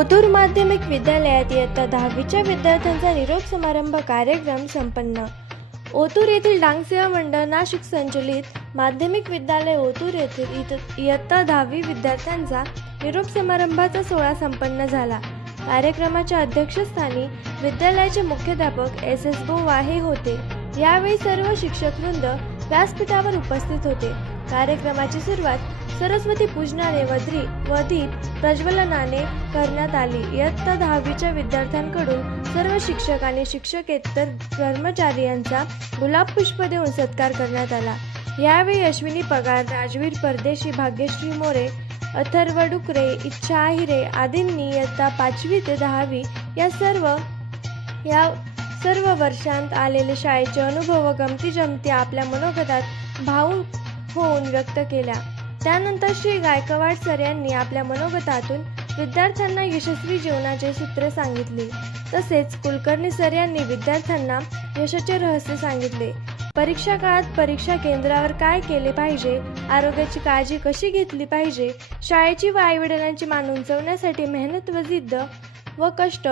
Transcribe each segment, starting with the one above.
ओतूर माध्यमिक विद्यालयात इयत्ता दहावीच्या विद्यार्थ्यांचा निरोप समारंभ कार्यक्रम संपन्न. ओतूर येथील डांगसेवा मंडळ नाशिक संचलित माध्यमिक विद्यालय ओतूर येथील इत- इयत्ता दहावी विद्यार्थ्यांचा निरोप समारंभाचा सोहळा संपन्न झाला. कार्यक्रमाच्या अध्यक्षस्थानी विद्यालयाचे मुख्याध्यापक एस एस बोवाहे होते. यावेळी सर्व शिक्षक वृंद व्यासपीठावर उपस्थित होते. कार्यक्रमाची सुरुवात सरस्वती पूजनाने वद्री द्री व दीप प्रज्वलनाने करण्यात आली. इयत्ता दहावीच्या विद्यार्थ्यांकडून सर्व शिक्षक आणि शिक्षकेतर कर्मचारी यांचा गुलाब पुष्प देऊन सत्कार करण्यात आला. यावेळी अश्विनी पगार राजवीर परदेशी भाग्यश्री मोरे अथर्व डुकरे इच्छा आहिरे आदींनी इयत्ता पाचवी ते दहावी या सर्व या सर्व वर्षांत आलेले शाळेचे अनुभव व गमती जमती आपल्या मनोगतात भाऊ होऊन व्यक्त केल्या. त्यानंतर श्री गायकवाड सर यांनी आपल्या मनोगतातून विद्यार्थ्यांना यशस्वी जीवनाचे सूत्र सांगितले. तसेच कुलकर्णी सर यांनी विद्यार्थ्यांना यशाचे रहस्य सांगितले. परीक्षा काळात परीक्षा केंद्रावर काय केले पाहिजे? आरोग्याची काळजी कशी घेतली पाहिजे? शाळेची व आईवडिलांची मान उंचवण्यासाठी मेहनत व जिद्द व कष्ट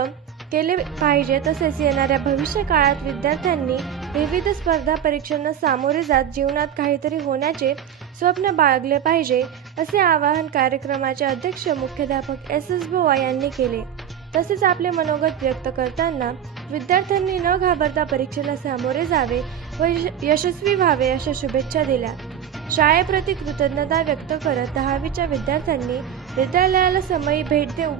केले पाहिजे. तसेच येणाऱ्या भविष्य काळात विद्यार्थ्यांनी विविध स्पर्धा परीक्षांना सामोरे जात जीवनात काहीतरी होण्याचे स्वप्न बाळगले पाहिजे असे आवाहन कार्यक्रमाचे अध्यक्ष मुख्याध्यापक एस एस बोवा यांनी केले. तसेच आपले मनोगत व्यक्त करताना विद्यार्थ्यांनी न घाबरता परीक्षेला सामोरे जावे व यश- यशस्वी व्हावे अशा शुभेच्छा दिल्या. शाळेप्रती कृतज्ञता व्यक्त करत दहावीच्या विद्यार्थ्यांनी विद्यालयाला समयी भेट देऊ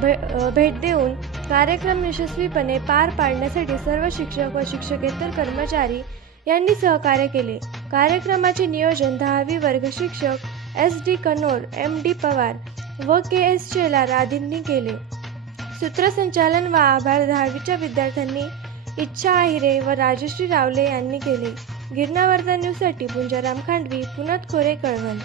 भे- भेट देऊन कार्यक्रम यशस्वीपणे पार पाडण्यासाठी सर्व शिक्षक व शिक्षकेतर कर्मचारी यांनी सहकार्य केले. कार्यक्रमाचे नियोजन दहावी वर्ग शिक्षक S D Kanor M D Pawar व के एस शेलार आदींनी केले. सूत्रसंचालन व आभार दहावीच्या विद्यार्थ्यांनी इच्छा आहिरे व राजश्री रावले यांनी केले. गिरणावर्धन न्यूजसाठी पुंजाराम खांडवी पुनत खोरे कळवण.